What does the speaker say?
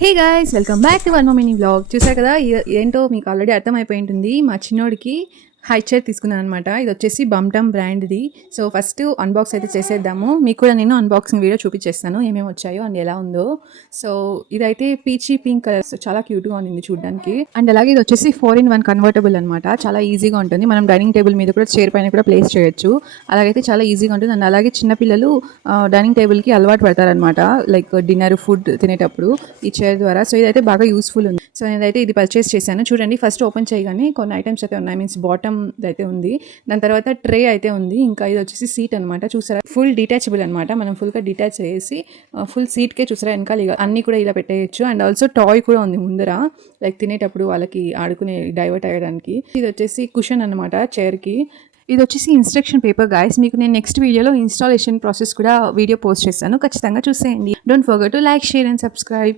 Hey guys welcome back to one more mini vlog. చూసారు కదా ఏంటో మీకు ఆల్రెడీ అర్థమైపోయి ఉంటుంది. మా చిన్నోడికి హై చైర్ తీసుకున్నాను అనమాట. ఇది వచ్చేసి బమ్టమ్ బ్రాండ్ది. సో ఫస్ట్ అన్బాక్స్ అయితే చేసేద్దాము. మీకు కూడా నేను అన్బాక్సింగ్ వీడియో చూపించేస్తాను ఏమేమి వచ్చాయో అండ్ ఎలా ఉందో. సో ఇదైతే పీచీ పింక్ కలర్, చాలా క్యూట్గా ఉంది చూడడానికి. అండ్ అలాగే ఇది వచ్చేసి 4-in-1 కన్వర్టబుల్ అనమాట. చాలా ఈజీగా ఉంటుంది. మనం డైనింగ్ టేబుల్ మీద కూడా, చైర్ పైన కూడా ప్లేస్ చేయొచ్చు. అలాగైతే చాలా ఈజీగా ఉంటుంది. అండ్ అలాగే చిన్నపిల్లలు డైనింగ్ టేబుల్కి అలవాటు పడతారనమాట, లైక్ డిన్నర్ ఫుడ్ తినేటప్పుడు ఈ చైర్ ద్వారా. సో ఇదైతే బాగా యూస్ఫుల్ ఉంది. సో నేనైతే ఇది పర్చేస్ చేశాను. చూడండి, ఫస్ట్ ఓపెన్ చేయగానే కొన్ని ఐటమ్స్ అయితే ఉన్నాయి. మీన్స్ బాటమ్ అయితే ఉంది, దాని తర్వాత ట్రే అయితే ఉంది, ఇంకా ఇది వచ్చేసి సీట్ అనమాట. చూసారా, ఫుల్ డిటాచబుల్ అనమాట. మనం ఫుల్గా డిటాచ్ చేసి ఫుల్ సీట్కే చూసారా వెనకాల అన్నీ కూడా ఇలా పెట్టేయచ్చు. అండ్ ఆల్సో టాయ్ కూడా ఉంది ముందర, లైక్ తినేటప్పుడు వాళ్ళకి ఆడుకునే డైవర్ట్ అయ్యడానికి. ఇది వచ్చేసి కుషన్ అనమాట చైర్కి. ఇది వచ్చేసి ఇన్స్ట్రక్షన్ పేపర్ గైస్. మీకు నేను నెక్స్ట్ వీడియోలో ఇన్స్టాలేషన్ ప్రాసెస్ కూడా వీడియో పోస్ట్ చేస్తాను, ఖచ్చితంగా చూసేయండి. Don't forget to like, share and subscribe.